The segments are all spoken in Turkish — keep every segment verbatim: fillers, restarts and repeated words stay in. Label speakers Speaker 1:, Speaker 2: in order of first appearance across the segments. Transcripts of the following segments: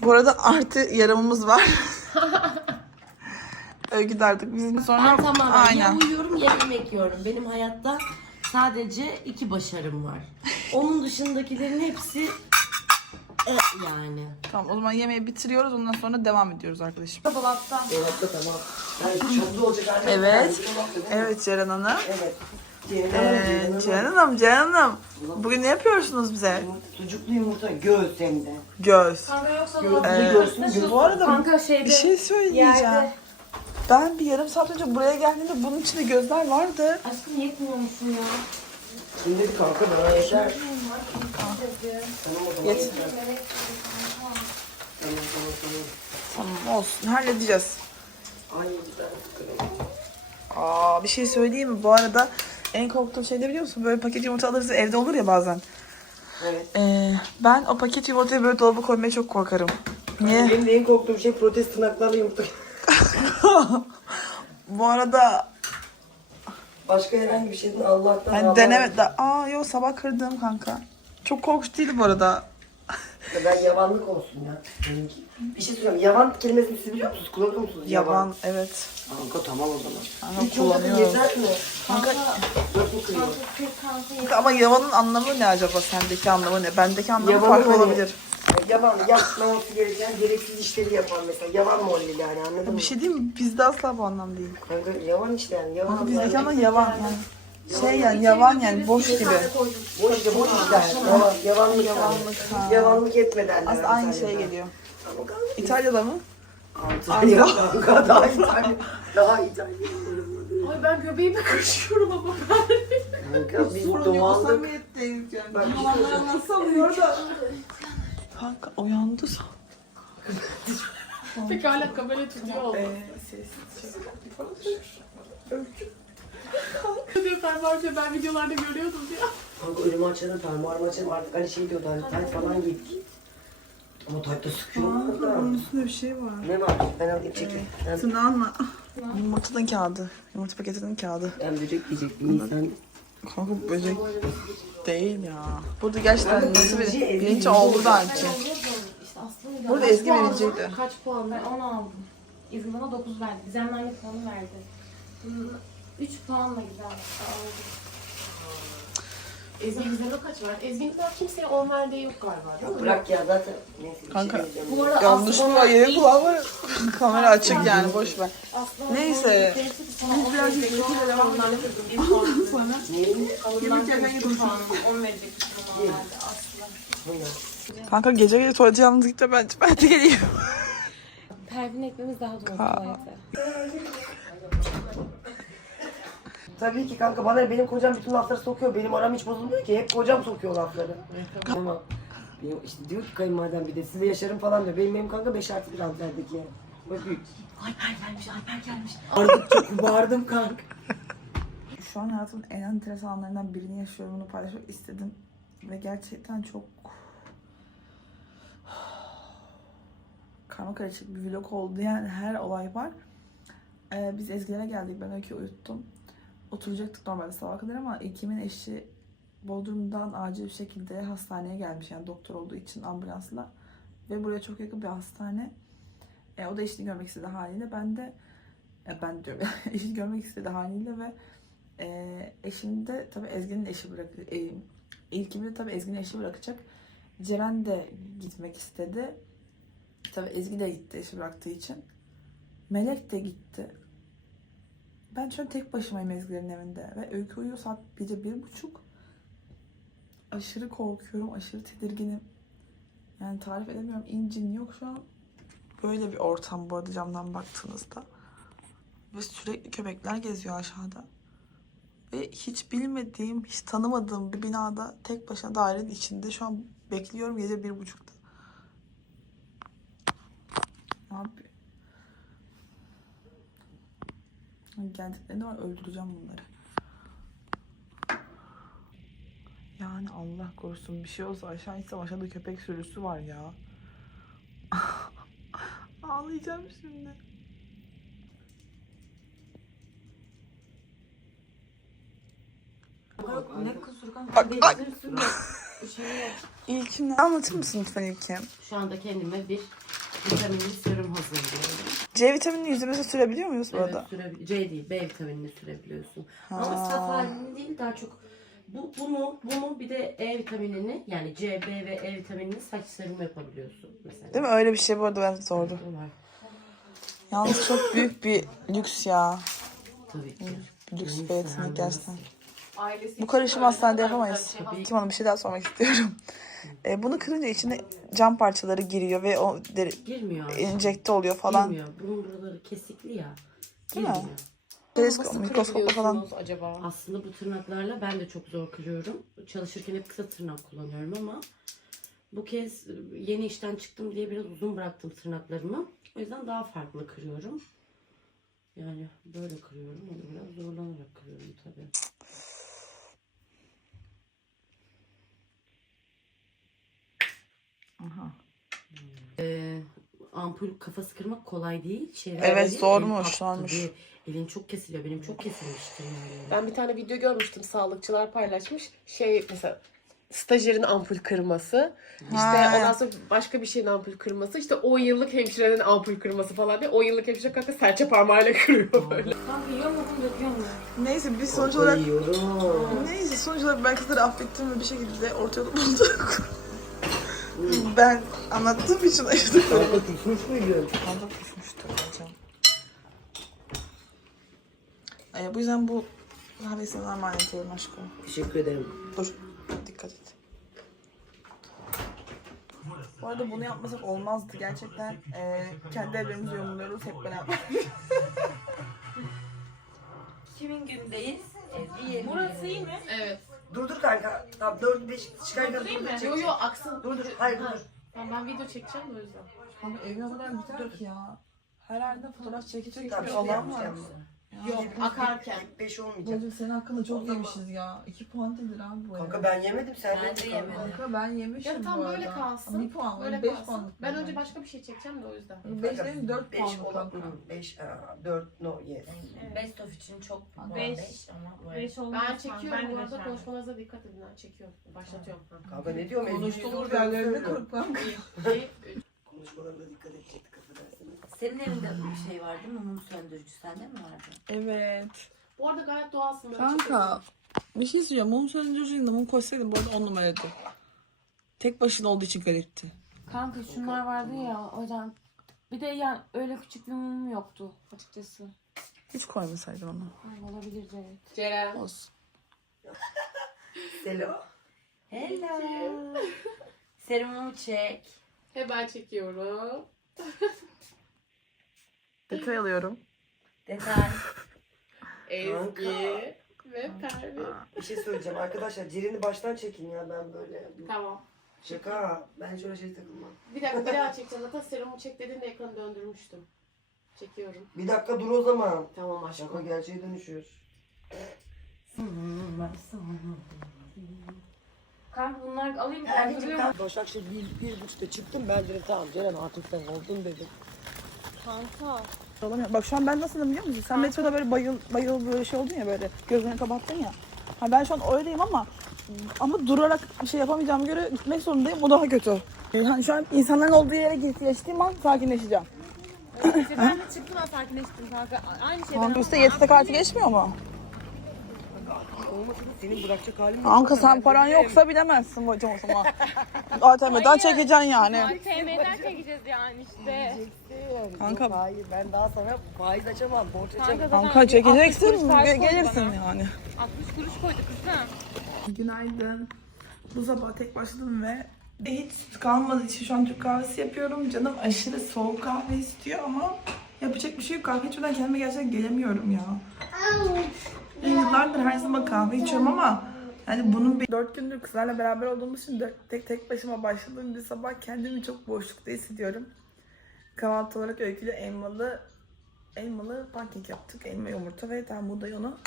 Speaker 1: Bu arada artı yaramımız var. Öykü de artık bizim sonra...
Speaker 2: Ben tamamen
Speaker 1: aynen.
Speaker 2: ya uyuyorum ya yemek yiyorum. Benim hayatta sadece iki başarım var. Onun dışındakilerin hepsi e, yani.
Speaker 1: Tamam o zaman yemeği bitiriyoruz. Ondan sonra devam ediyoruz arkadaşım.
Speaker 2: Dolapta.
Speaker 3: Dolapta tamam. Yani çabuk olacak anne.
Speaker 1: Evet. Evet Ceren Hanım.
Speaker 3: Evet.
Speaker 1: Ee, Ceren Hanım, Ceren Hanım. Bugün ne yapıyorsunuz bize?
Speaker 3: Sucuklu yumurta göğüs hem de.
Speaker 1: Göz.
Speaker 2: Kanka yoksa
Speaker 1: Ee,
Speaker 3: Göğsün
Speaker 1: bu arada
Speaker 2: kanka şeyde
Speaker 1: bir şey söyleyeceğim.
Speaker 2: yerde.
Speaker 1: Ben bir yarım saat önce buraya geldiğimde bunun içinde gözler vardı.
Speaker 2: Aşkım yetmiyor musun ya?
Speaker 3: Şimdi bir kanka bana yeter.
Speaker 1: Yet.
Speaker 3: Tamam tamam tamam.
Speaker 1: Tamam olsun halledeceğiz.
Speaker 3: Ay güzel.
Speaker 1: Aa bir şey söyleyeyim mi? Bu arada en korktuğum şey ne biliyor musun? Böyle paket yumurta alırız evde olur ya bazen.
Speaker 3: Evet.
Speaker 1: Ee, ben o paket yumurtayı böyle dolaba koymaya çok korkarım. Niye?
Speaker 3: Benim de en korktuğum şey protest tırnaklarla yumurta.
Speaker 1: Bu arada
Speaker 3: Başka herhangi bir şeyden Allah'tan
Speaker 1: hani
Speaker 3: Allah'tan-
Speaker 1: deneme... Da, aa yok sabah kırdım kanka. Çok korkunç değil bu arada.
Speaker 3: Ben yavanlık olsun ya. Benimki. Bir şey söyleyeyim. Yavan kelimesini siz biliyor musunuz? Kullanıyor musunuz?
Speaker 1: Yaban evet.
Speaker 3: Kanka tamam o zaman.
Speaker 1: Kanka,
Speaker 3: Hiç yumurta
Speaker 1: kullanıyorum.
Speaker 3: yeter mi?
Speaker 1: Kanka,
Speaker 3: Dört mü kırıyor?
Speaker 1: kanka ama yavanın anlamı ne acaba? Sendeki anlamı ne? Bendeki anlamı
Speaker 3: Yavanın
Speaker 1: farklı
Speaker 3: hani-
Speaker 1: olabilir.
Speaker 3: Yavan yapmaması gereken gereksiz işleri yapan mesela. Yavan mollili yani anladın mı?
Speaker 1: Bir şey diyeyim mi? Bizde asla bu anlam değil.
Speaker 3: Kanka yavan işte yani. Yavan.
Speaker 1: Kanka bizdeki anlam yavan yani. Şey yani yavan yani boş gibi.
Speaker 3: Boş işte boş işler. Yavan, yavanlık.
Speaker 1: Yavanlık, ha.
Speaker 3: Yavanlık etme derler.
Speaker 1: Aslında aynı
Speaker 3: mesela.
Speaker 1: şey geliyor.
Speaker 3: Ama kanka,
Speaker 1: İtalya'da mı?
Speaker 3: Antalya. Kanka daha İtalya. Daha İtalya.
Speaker 2: Ay ben göbeğime kaşıyorum ama
Speaker 3: Kanka biz doğallık.
Speaker 1: Samimiyetteyiz yani.
Speaker 3: Bak, bir şey söyleyeyim.
Speaker 1: Nasıl oluyor da? Kanka uyandı sa.
Speaker 2: Peki hala kamera tutuyor oldu.
Speaker 1: Ee, sessiz.
Speaker 2: Diyor fermuar diyor ben videolarda görüyordum diyor.
Speaker 3: Kanka önümü açarım, fermuarımı açarım. Artık hani şey diyordu hani tayt falan giy. Ama taytta sıkıyor mu
Speaker 1: Kanka
Speaker 3: orada?
Speaker 1: onun üstünde bir şey var.
Speaker 3: Ne var? Ben alayım çekeyim. Ben,
Speaker 1: Tırnağınla. Yumurtanın kağıdı. Yumurta paketinin kağıdı.
Speaker 3: ben böcek diyecek bir insan.
Speaker 1: Kanka böcek değil ya. Burada gerçekten
Speaker 3: Kanka,
Speaker 1: nasıl bir
Speaker 3: birinci,
Speaker 1: bilinç
Speaker 3: birinci
Speaker 1: oldu
Speaker 3: oldu.
Speaker 1: belki.
Speaker 2: İşte aslında
Speaker 1: Burada Ezgi verilecekti.
Speaker 2: Kaç puan? Ben on aldım. İzin bana dokuz verdi. Gizemli puanı verdi. üç puanla güzel aldım. Ezgi Gizem'e kaç verdi? Ezgi'nin daha kimseye on verdiği yok galiba değil mi?
Speaker 3: Bırak ya zaten. Neyse bir
Speaker 1: Kanka,
Speaker 3: şey diyeceğim.
Speaker 2: Bu arada
Speaker 1: Yanlış mı var? Yere kulağı var. Kamera açık yani boş ver.
Speaker 2: aslında
Speaker 1: Neyse.
Speaker 2: Biz biraz yüzüyle devam edelim.
Speaker 3: Neyin?
Speaker 2: Yemek yerken puan, on verecek puan verdi aslında.
Speaker 3: Buyur.
Speaker 1: Kanka gece gece tuvalete yalnız gitme bence. Ben de geleyim.
Speaker 2: Pervin ekmemiz daha doğru
Speaker 1: Ka-
Speaker 2: tuvalete.
Speaker 3: Tabii ki kanka bana benim kocam bütün lafları sokuyor. Benim aram hiç bozulmuyor ki. Hep kocam sokuyor lafları. Ama benim işte diyor ki kayınvalidem bir de size yaşarım falan diyor. Benim benim kanka beş artı bir Alper'deki yani. Bak büyük. Alper gelmiş, Alper gelmiş. Bağırdım çok bağırdım kanka.
Speaker 1: Şu an hayatımın en enteresan anlarından birini yaşıyorum. Bunu paylaşmak istedim. Ve gerçekten çok karma karışık bir vlog oldu. Yani her olay var. Ee, biz Ezgi'lere geldik. Ben Öykü'yü uyuttum. Oturacaktık normalde sabaha kadar ama İlkim'in eşi Bodrum'dan acil bir şekilde hastaneye gelmiş. Yani doktor olduğu için ambulansla. Ve buraya çok yakın bir hastane. E, o da eşini görmek istedi haliyle. Ben de e, ben diyorum eşini görmek istedi haliyle ve e, eşini de tabii Ezgi'nin eşi bırakacak. E, İlkim'i de tabii Ezgi'nin eşi bırakacak. Ceren de gitmek istedi. Tabii Ezgi de gitti eşi bıraktığı için. Melek de gitti. Ben şu an tek başımayım Ezgilerin evinde. Ve Öykü uyuyor saat gece bir buçuk. Aşırı korkuyorum, aşırı tedirginim. Yani tarif edemiyorum. İncin yok şu an. Böyle bir ortam bu arada camdan baktığınızda. Ve sürekli köpekler geziyor aşağıda. Ve hiç bilmediğim, hiç tanımadığım bir binada tek başına dairenin içinde şu an bekliyorum gece bir buçukta. Ne yapıyor? Geldiklerinde var öldüreceğim bunları. Yani Allah korusun bir şey olsa aşağı insem aşağıda köpek sürüsü var ya. Ağlayacağım şimdi.
Speaker 2: Ne kusur kanka?
Speaker 1: Bak, bak.
Speaker 2: Bir şey yok.
Speaker 1: İlkim anlatır mısın lütfen İlkim?
Speaker 2: Şu anda kendime bir vitaminli serum hazırlıyorum.
Speaker 1: C vitaminini yüzümüze sürebiliyor muyuz bu
Speaker 2: Evet,
Speaker 1: arada?
Speaker 2: sürebil- C değil, B vitaminini sürebiliyorsun. Ama
Speaker 1: Ha.
Speaker 2: saf halini değil, daha çok bu bunu bunu bir de E vitaminini, yani C, B ve E vitaminini saç serumu yapabiliyorsun mesela.
Speaker 1: Değil mi? Öyle bir şey bu arada ben sordum.
Speaker 2: O var.
Speaker 1: Yalnız çok büyük bir lüks ya.
Speaker 2: Tabii ki.
Speaker 1: Lüks
Speaker 2: Neyse,
Speaker 1: bir etkinlik
Speaker 2: yani
Speaker 1: gerçekten.
Speaker 4: Ailesi
Speaker 1: Bu karışımı hastanede yapamayız.
Speaker 4: Tabii.
Speaker 1: Kim Hanım bir şey daha sormak istiyorum. E, bunu kırınca içine cam parçaları giriyor ve o deri,
Speaker 2: Girmiyor.
Speaker 1: enjekte oluyor falan.
Speaker 2: Girmiyor. Bunun buraları kesikli ya.
Speaker 1: Değil mi?
Speaker 2: Girmiyor.
Speaker 1: Teleskop, mikroskopla falan.
Speaker 4: kırabiliyorsunuz acaba?
Speaker 2: Aslında bu tırnaklarla ben de çok zor kırıyorum. Çalışırken hep kısa tırnak kullanıyorum ama bu kez yeni işten çıktım diye biraz uzun bıraktım tırnaklarımı. O yüzden daha farklı kırıyorum. Yani böyle kırıyorum. Onu biraz zorlanarak kırıyorum tabii.
Speaker 1: Aha.
Speaker 2: Ee, ampul kafası kırmak kolay değil. Şey,
Speaker 1: Evet,
Speaker 2: değil,
Speaker 1: zormuş,
Speaker 2: el-
Speaker 1: zormuş.
Speaker 2: tabii, elin çok kesiliyor. Benim çok kesilmişti yani.
Speaker 4: Ben bir tane video görmüştüm, sağlıkçılar paylaşmış. Şey mesela stajyerin ampul kırması, işte
Speaker 1: Ha.
Speaker 4: ondan sonra başka bir şeyin ampul kırması, işte on yıllık hemşirenin ampul kırması falan diye. on yıllık hemşire kanka serçe parmağıyla kırıyor böyle.
Speaker 2: Kanka yiyor mu bunu döküyor mu?
Speaker 1: Neyse biz sonuç olarak
Speaker 3: Yiyorum.
Speaker 1: neyse sonuç olarak belki sizleri affettim ve bir şekilde orta yolu bulduk. Ben anlattığım için acıdık.
Speaker 3: Kanka kusmuş muydun?
Speaker 1: Fazla kusmuştur hocam. Ee, bu yüzden bu kahvesini normal ediyorum aşkım.
Speaker 3: Teşekkür ederim.
Speaker 1: Dur, dikkat et. Bu arada bunu yapmasak olmazdı. Gerçekten e, kendi evlerimizi yorumluyoruz. Hep beraber.
Speaker 5: Kimin gündeyiz? Ezgi
Speaker 4: Burası iyi mi? Evet.
Speaker 3: Dur dur kanka. Tamam dört beş çıkarken dur dur çek.
Speaker 4: Yo yo aksın.
Speaker 3: Dur dur. Hayır dur.
Speaker 4: Ha, tamam, ben video çekeceğim de o yüzden.
Speaker 1: Abi evi o kadar güzel ki ya. Her yerde fotoğraf çekecek
Speaker 3: Tamam
Speaker 1: bir
Speaker 3: şimdi
Speaker 1: alan var.
Speaker 3: yapmayacağım.
Speaker 4: Yok, akarken.
Speaker 3: beş olmayacak.
Speaker 1: Bacım senin hakkında çok yemişiz ya. İki puan nedir abi bu
Speaker 3: Kanka
Speaker 1: ya?
Speaker 3: ben yemedim sen
Speaker 5: Ben de
Speaker 3: yedin
Speaker 5: yemedim.
Speaker 3: kanka.
Speaker 1: Kanka ben yemişim
Speaker 4: Ya
Speaker 1: bu
Speaker 4: tam
Speaker 1: arada.
Speaker 4: böyle kalsın.
Speaker 1: Bir puan
Speaker 4: Böyle
Speaker 1: var. Beş
Speaker 4: kalsın.
Speaker 1: puanlık.
Speaker 4: Ben
Speaker 1: bu
Speaker 4: önce
Speaker 1: yani.
Speaker 4: başka bir şey çekeceğim de o yüzden.
Speaker 1: Beş değil dört
Speaker 3: beş
Speaker 1: puanlık
Speaker 3: olan
Speaker 1: kanka.
Speaker 3: beş dört no yes.
Speaker 5: Best of için çok puan
Speaker 6: Beş.
Speaker 5: beş ama böyle.
Speaker 6: Beş olmaz.
Speaker 4: Ben çekiyorum,
Speaker 6: Ben de
Speaker 4: bu arada
Speaker 6: beş
Speaker 4: konuşmalarınıza dikkat edin. Ben çekiyorum. Başlatıyorum.
Speaker 3: Kanka ne diyorum?
Speaker 1: Konuştuğumuz yerlerinde kırık kanka.
Speaker 3: Konuşmalarına dikkat edecektik affedersiniz.
Speaker 5: Senin evinde bir şey var değil mi? Mum söndürücü sende mi vardı?
Speaker 1: Evet.
Speaker 4: Bu arada gayet doğalsın. Böyle
Speaker 1: Kanka
Speaker 4: çekiyorsun.
Speaker 1: bir şey söyleyeceğim. Mum söndürücüyle mum koysaydım bu arada on numaraydı. Tek başına olduğu için garipti.
Speaker 6: Kanka şunlar vardı ya o yüzden. Bir de yani öyle küçük bir mumum yoktu açıkçası.
Speaker 1: Hiç koymasaydım onu.
Speaker 6: Ay, olabilirdi evet.
Speaker 4: Ceren.
Speaker 1: Olsun.
Speaker 3: Selo.
Speaker 5: Hello. Serumumu çek.
Speaker 4: Hemen çekiyorum.
Speaker 1: Detay alıyorum.
Speaker 5: Detay.
Speaker 4: Ezgi ve Pervin.
Speaker 3: Bir şey söyleyeceğim arkadaşlar. Cirini baştan çekin ya ben böyle.
Speaker 4: Tamam.
Speaker 3: Şaka. Ben şöyle şey takılmam.
Speaker 4: Bir dakika bir daha çekeceğim. Zaten serumu çek dediğinde ekranı döndürmüştüm. Çekiyorum.
Speaker 3: Bir dakika dur o zaman.
Speaker 4: Tamam
Speaker 3: Şaka
Speaker 4: aşkım.
Speaker 3: gerçeğe dönüşüyor.
Speaker 6: Kanka bunlar alayım
Speaker 3: Ergin'cim tam Başakşehir bir, bir buçukta çıktım. Ben dedim tamam Ceren artık sen oldun dedim.
Speaker 6: kanka.
Speaker 1: Olamıyor. Bak şu an ben nasılım biliyor musun? Sen metroda böyle bayıl bayıl böyle şey oldun ya böyle gözlerini kapattın ya. Ha ben şu an öyleyim ama ama durarak bir şey yapamayacağım göre gitmek zorundayım. O daha kötü. Yani şu an insanların olduğu yere git geçtiğim an sakinleşeceğim.
Speaker 6: İşte ben de çıktım ben sakinleştim kanka. Aynı şeyden.
Speaker 1: Kanka üstte yedi kartı geçmiyor mu?
Speaker 3: Olmasın senin bırakacak halin yok.
Speaker 1: Kanka sen paran yoksa bilemezsin bacım o zaman. A T M'den çekeceksin yani.
Speaker 6: T M'den çekeceğiz yani işte.
Speaker 1: Kanka-
Speaker 3: Yok, hayır ben daha sana faiz açamam, borç açamam.
Speaker 1: Kanka çekeceksin
Speaker 6: altmış kuruş
Speaker 1: ge-
Speaker 6: ters koydu
Speaker 1: gelirsin
Speaker 6: bana.
Speaker 1: yani.
Speaker 6: altmış kuruş koyduk kızım.
Speaker 1: Günaydın. Bu sabah tek başladım ve hiç kalmadığı için şu an Türk kahvesi yapıyorum. Canım aşırı soğuk kahve istiyor ama yapacak bir şey yok. Kahve içmeden kendime gerçekten gelemiyorum ya. Ben yıllardır her zaman kahve içiyorum ama yani bunun bir... Dört gündür kızlarla beraber olduğumuz için dört, tek tek başıma başladığım bir sabah kendimi çok boşlukta hissediyorum. Kahvaltı olarak öykülü elmalı elmalı pankek yaptık. Elma, yumurta ve tam buğday unu.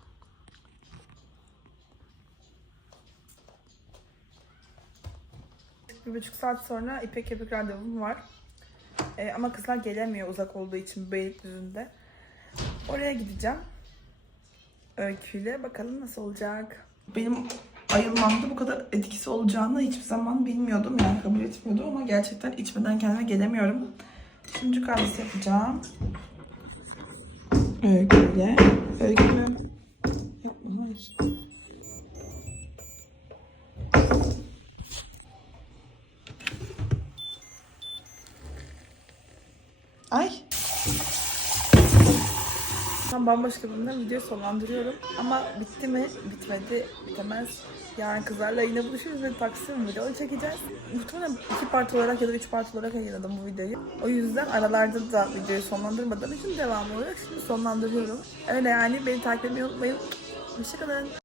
Speaker 1: Bir buçuk saat sonra İpek Köpük randevum var. Ee, ama kızlar gelemiyor uzak olduğu için Beylikdüzü'nde. Oraya gideceğim. Öyküyle bakalım nasıl olacak. Benim ayılmamda bu kadar etkisi olacağını hiçbir zaman bilmiyordum. Yani kabul etmiyordum ama gerçekten içmeden kendime gelemiyorum. Sucuk kahvesi yapacağım. Öyküyle. Öykü mü? Yapma, hayır. Ay. Ben bambaşka birinden videoyu sonlandırıyorum. Ama bitti mi? Bitmedi. Bitemez. Yarın kızlarla yine buluşuruz ve Taksim vlogu çekeceğiz. Muhtemelen iki part olarak ya da üç part olarak yayınladım bu videoyu. O yüzden aralarda da videoyu sonlandırmadığım için devamlı olarak şimdi sonlandırıyorum. Öyle yani, beni takip etmeyi unutmayın. Hoşçakalın.